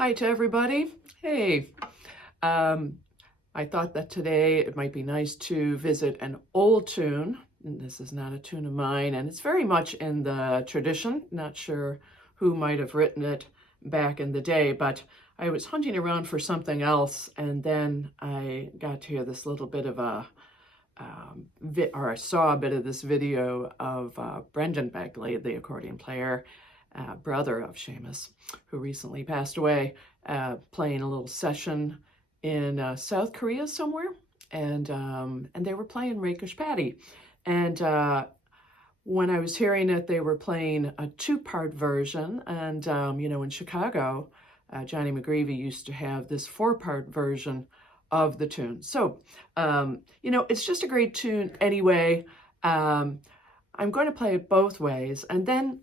Hi to everybody. Hey, I thought that today it might be nice to visit an old tune. And this is not a tune of mine, and it's very much in the tradition. Not sure who might have written it back in the day, but I was hunting around for something else, and then I got to hear this little bit of a, I saw a bit of this video of Brendan Begley, the accordion player, brother of Seamus, who recently passed away, playing a little session in South Korea somewhere, and they were playing Rakish Paddy. And when I was hearing it, they were playing a two-part version, and in Chicago, Johnny McGreevy used to have this four-part version of the tune. So, it's just a great tune anyway. I'm going to play it both ways, and then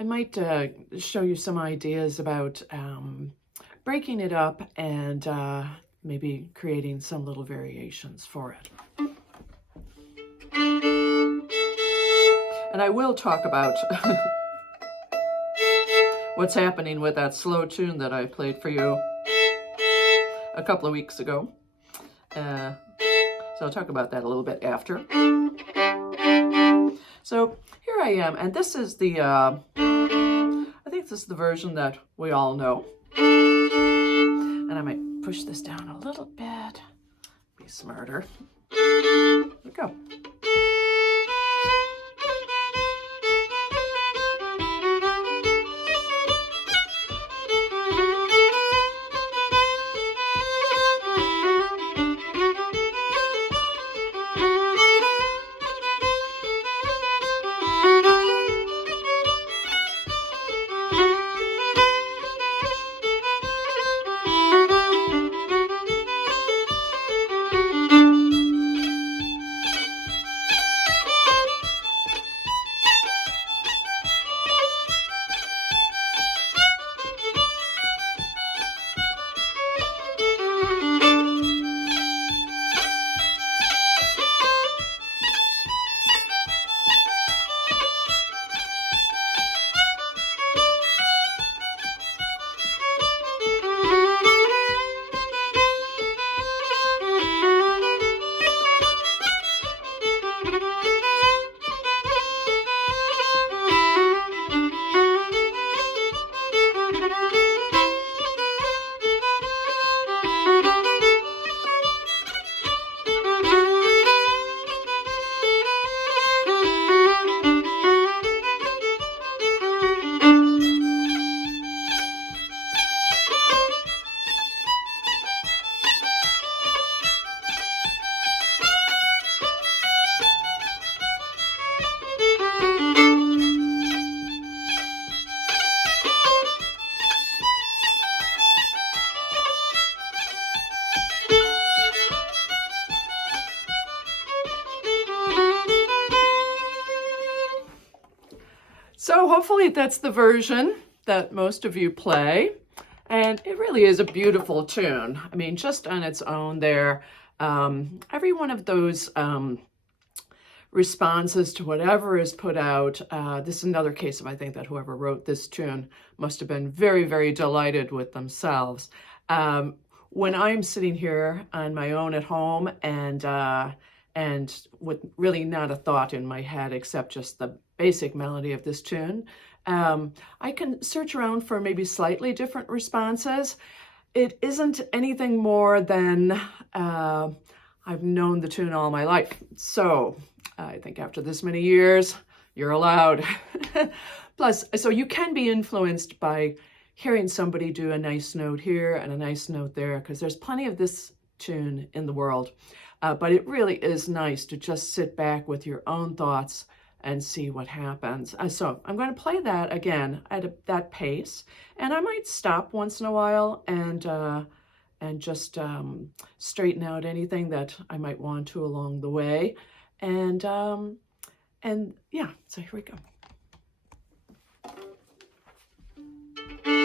I might show you some ideas about breaking it up and maybe creating some little variations for it. And I will talk about what's happening with that slow tune that I played for you a couple of weeks ago. So I'll talk about that a little bit after. So here I am, and this is the, I think this is the version that we all know. And I might push this down a little bit, be smarter. Here we go. So hopefully that's the version that most of you play. And it really is a beautiful tune. I mean, just on its own there, every one of those responses to whatever is put out, this is another case of, I think, that whoever wrote this tune must have been very, very delighted with themselves. When I'm sitting here on my own at home and with really not a thought in my head except just the basic melody of this tune, I can search around for maybe slightly different responses. It isn't anything more than I've known the tune all my life. So I think after this many years, you're allowed. Plus, so you can be influenced by hearing somebody do a nice note here and a nice note there, because there's plenty of this tune in the world. But it really is nice to just sit back with your own thoughts and see what happens. So I'm going to play that again at that pace, and I might stop once in a while and just straighten out anything that I might want to along the way. And yeah, so here we go. I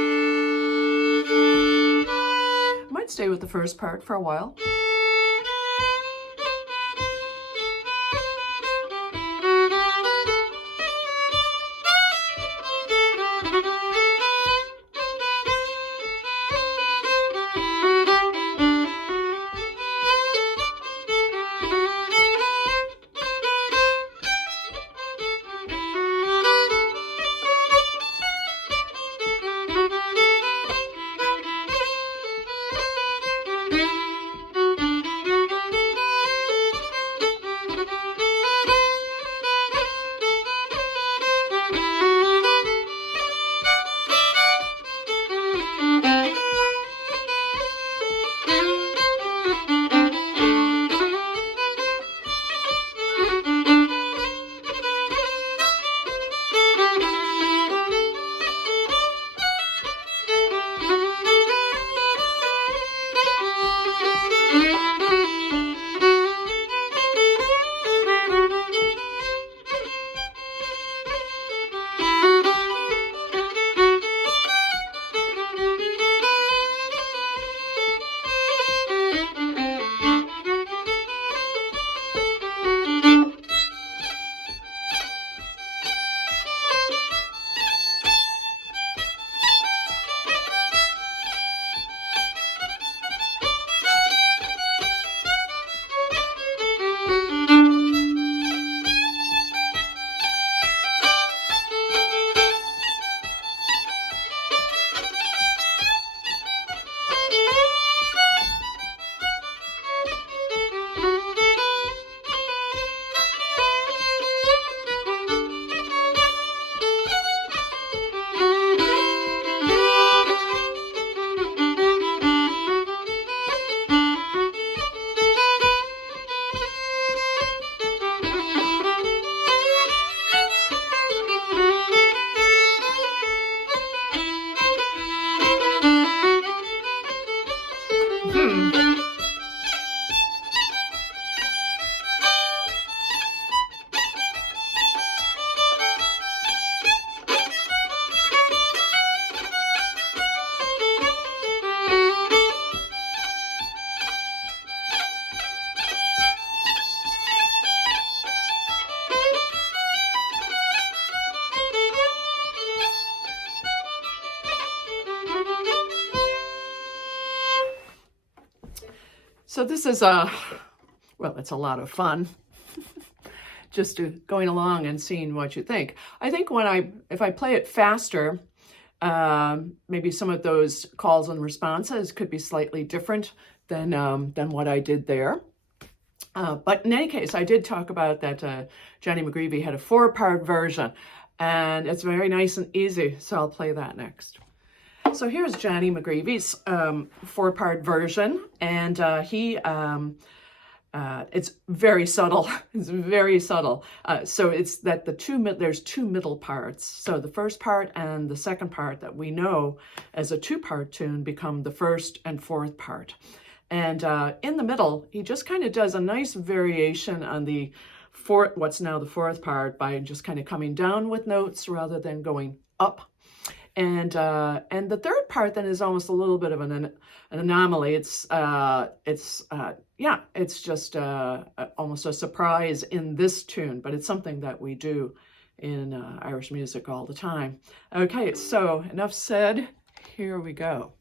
might stay with the first part for a while. So this is well, it's a lot of fun. Just going along and seeing what you think. I think if I play it faster, maybe some of those calls and responses could be slightly different than what I did there. But in any case, I did talk about that Johnny McGreevy had a 4-part version, and it's very nice and easy, so I'll play that next. So here's Johnny McGreevy's 4-part version, and it's very subtle. It's very subtle. So it's that there's 2 middle parts. So the first part and the second part that we know as a 2-part tune become the first and 4th part. And in the middle, he just kind of does a nice variation on what's now the 4th part by just kind of coming down with notes rather than going up. And the 3rd part then is almost a little bit of an anomaly. It's just almost a surprise in this tune, but it's something that we do in Irish music all the time. Okay, so enough said. Here we go.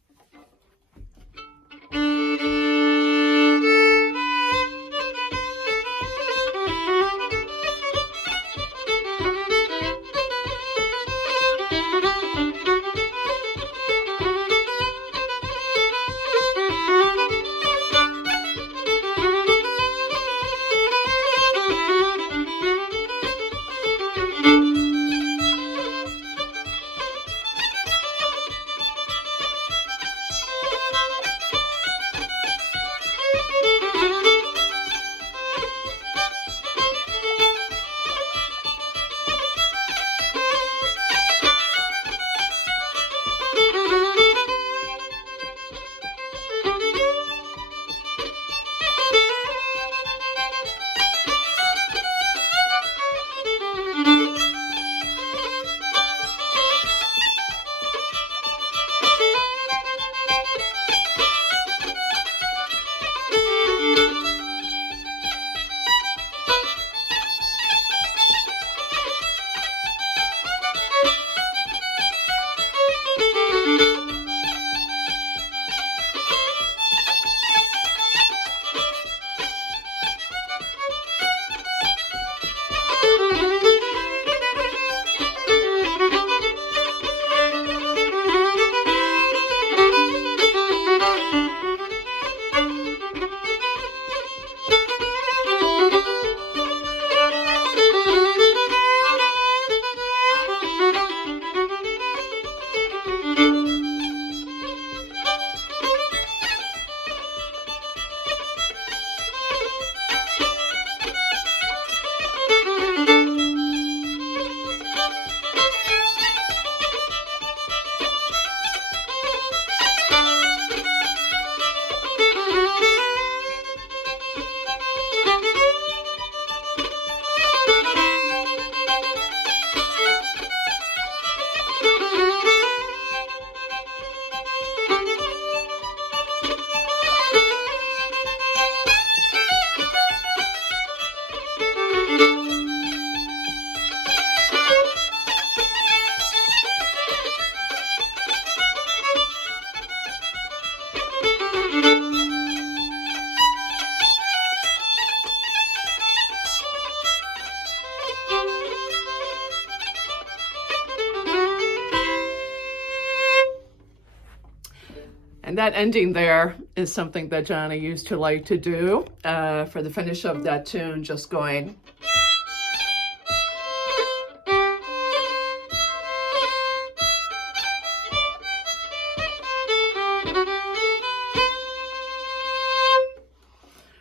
And that ending there is something that Johnny used to like to do for the finish of that tune, just going.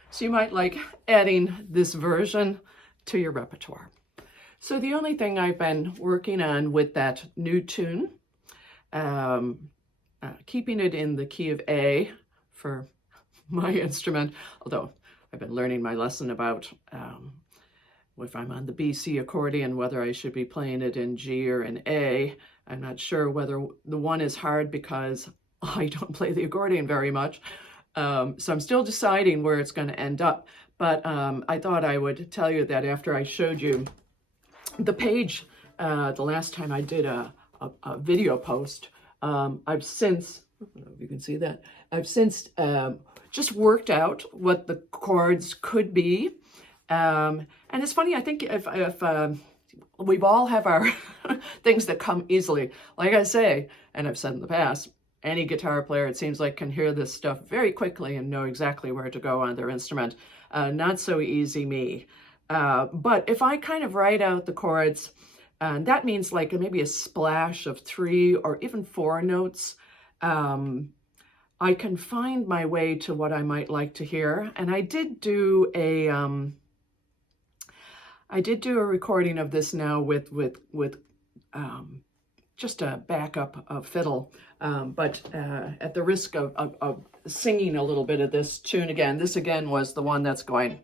So you might like adding this version to your repertoire. So the only thing I've been working on with that new tune, keeping it in the key of A for my instrument, although I've been learning my lesson about if I'm on the B-C accordion, whether I should be playing it in G or in A. I'm not sure whether the one is hard because I don't play the accordion very much. So I'm still deciding where it's going to end up. But I thought I would tell you that after I showed you the page the last time I did a video post, I've since I don't know if you can see that. I've since just worked out what the chords could be. And it's funny, I think if we've all have our things that come easily. Like I say, and I've said in the past, any guitar player, it seems like, can hear this stuff very quickly and know exactly where to go on their instrument. Not so easy me. But if I kind of write out the chords, that means like maybe a splash of 3 or even 4 notes. I can find my way to what I might like to hear. And I did do a recording of this now with just a backup fiddle, but at the risk of singing a little bit of this tune again. This again was the one that's going.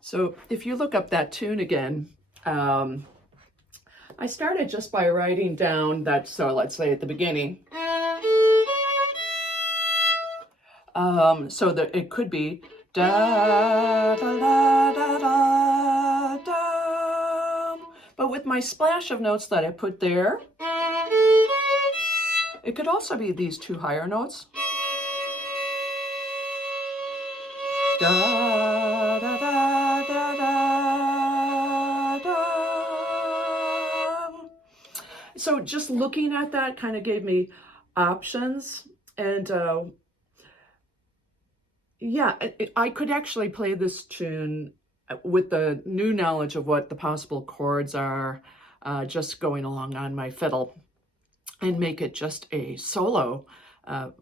So if you look up that tune again, I started just by writing down that, so let's say at the beginning, so that it could be da da da da da da. But with my splash of notes that I put there, it could also be these 2 higher notes. Da da da da da da. So just looking at that kind of gave me options, and yeah, I could actually play this tune with the new knowledge of what the possible chords are, just going along on my fiddle, and make it just a solo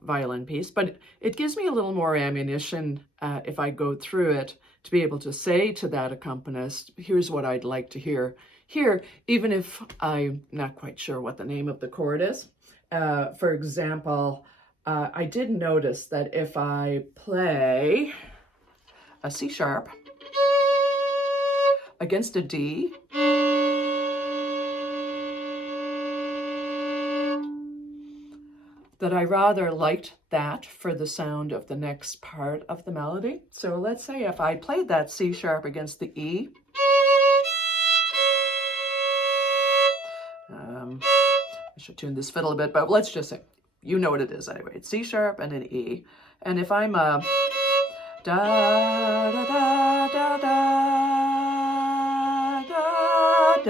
violin piece. But it gives me a little more ammunition if I go through it to be able to say to that accompanist, here's what I'd like to hear here, even if I'm not quite sure what the name of the chord is. For example, I did notice that if I play a C sharp against a D, that I rather liked that for the sound of the next part of the melody. So let's say if I played that C sharp against the E, I should tune this fiddle a bit, but let's just say, you know what it is anyway. It's C sharp and an E. And if I'm a da da da da da da da.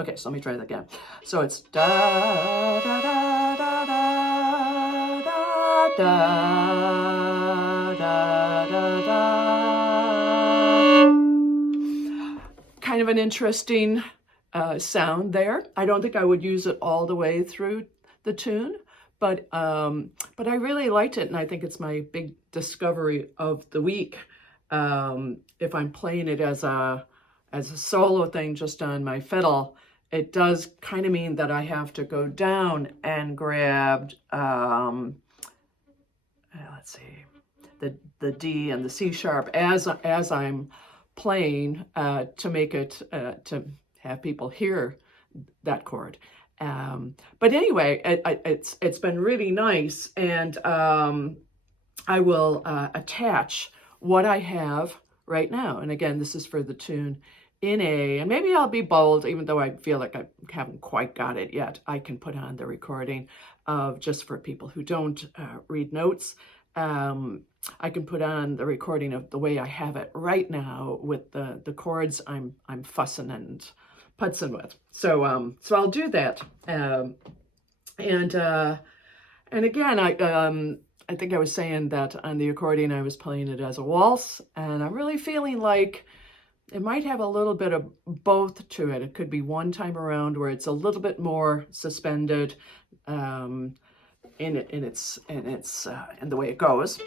Okay, so let me try that again. So it's da da da da da da da da da da. Kind of an interesting sound there. I don't think I would use it all the way through the tune, but I really liked it, and I think it's my big discovery of the week. If I'm playing it as a solo thing just on my fiddle, it does kind of mean that I have to go down and grab, let's see, the D and the C sharp as I'm playing to make it, to have people hear that chord. But anyway, it's been really nice, and I will attach what I have right now. And again, this is for the tune in A, and maybe I'll be bold, even though I feel like I haven't quite got it yet. I can put on the recording of, just for people who don't read notes, I can put on the recording of the way I have it right now with the chords I'm fussing and putzing with. So I'll do that. And again, I think I was saying that on the accordion I was playing it as a waltz, and I'm really feeling like it might have a little bit of both to it. It could be one time around where it's a little bit more suspended in the way it goes.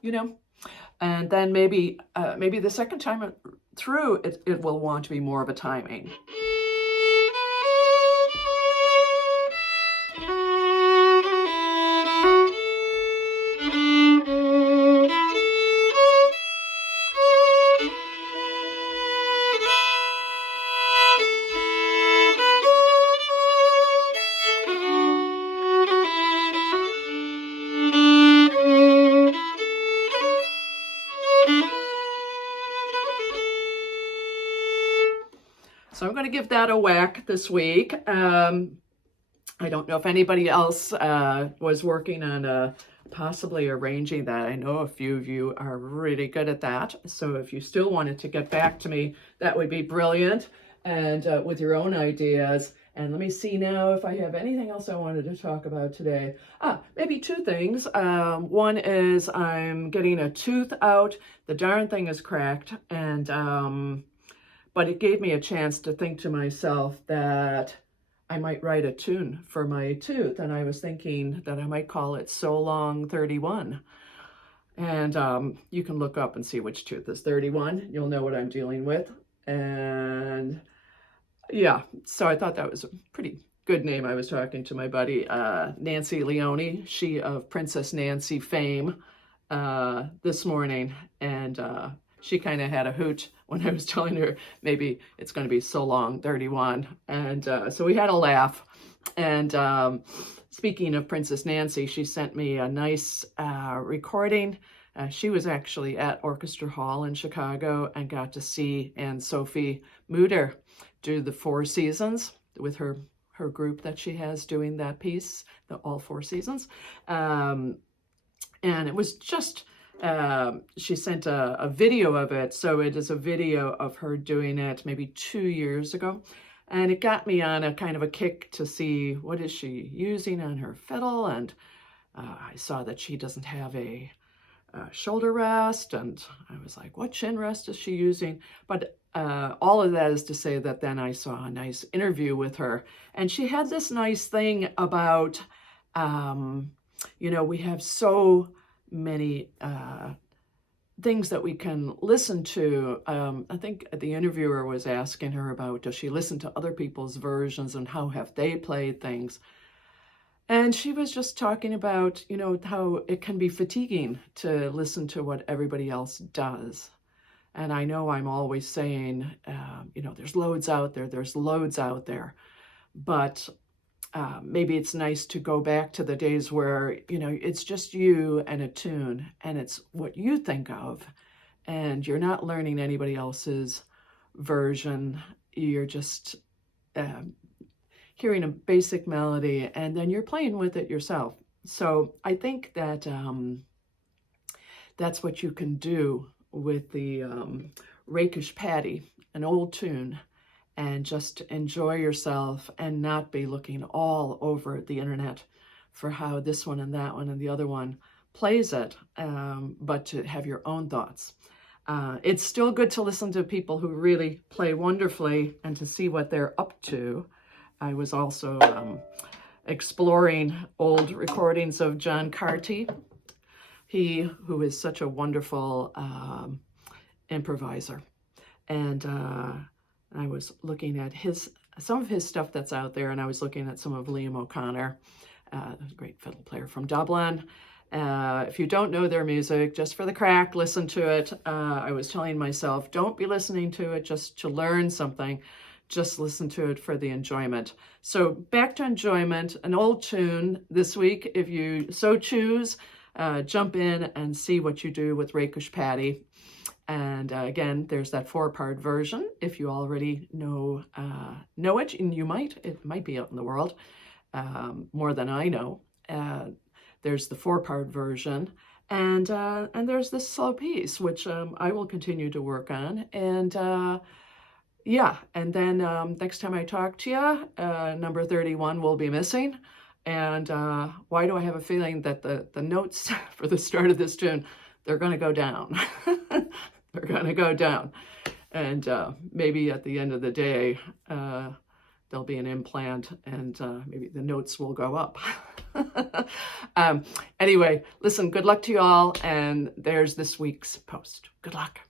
You know, and then maybe the second time through it will want to be more of a timing. So I'm going to give that a whack this week. I don't know if anybody else was working on possibly arranging that. I know a few of you are really good at that. So if you still wanted to get back to me, that would be brilliant. And with your own ideas. And let me see now if I have anything else I wanted to talk about today. Maybe two things. One is I'm getting a tooth out. The darn thing is cracked. And but it gave me a chance to think to myself that I might write a tune for my tooth. And I was thinking that I might call it So Long 31. And you can look up and see which tooth is 31. You'll know what I'm dealing with. And yeah, so I thought that was a pretty good name. I was talking to my buddy, Nancy Leone, she of Princess Nancy fame, this morning. And she kind of had a hoot when I was telling her maybe it's going to be So Long 31. And so we had a laugh. And speaking of Princess Nancy, she sent me a nice recording. She was actually at Orchestra Hall in Chicago and got to see Anne-Sophie Mutter do the Four Seasons with her group that she has doing that piece, all Four Seasons. And it was just, she sent a video of it. So it is a video of her doing it maybe 2 years ago. And it got me on a kind of a kick to see what is she using on her fiddle. And I saw that she doesn't have a shoulder rest, and I was like, what chin rest is she using? But all of that is to say that then I saw a nice interview with her, and she had this nice thing about, you know, we have so many things that we can listen to. I think the interviewer was asking her about, does she listen to other people's versions and how have they played things? And she was just talking about, you know, how it can be fatiguing to listen to what everybody else does. And I know I'm always saying, you know, there's loads out there, but maybe it's nice to go back to the days where, you know, it's just you and a tune and it's what you think of, and you're not learning anybody else's version. You're just hearing a basic melody, and then you're playing with it yourself. So I think that that's what you can do with the Rakish Paddy, an old tune, and just enjoy yourself and not be looking all over the internet for how this one and that one and the other one plays it, but to have your own thoughts. It's still good to listen to people who really play wonderfully and to see what they're up to. I was also exploring old recordings of John Carty, who is such a wonderful improviser. And I was looking at some of his stuff that's out there, and I was looking at some of Liam O'Connor, a great fiddle player from Dublin. If you don't know their music, just for the crack, listen to it. I was telling myself, don't be listening to it just to learn something. Just listen to it for the enjoyment. So back to enjoyment, an old tune this week. If you so choose, jump in and see what you do with Rakish Paddy. And again, there's that 4-part version. If you already know it, and it might be out in the world more than I know. There's the 4-part version, and there's this slow piece, which I will continue to work on. And yeah, and then next time I talk to you, number 31 will be missing. And why do I have a feeling that the notes for the start of this tune, they're going to go down. They're going to go down. And maybe at the end of the day, there'll be an implant, and maybe the notes will go up. Anyway, listen, good luck to you all. And there's this week's post. Good luck.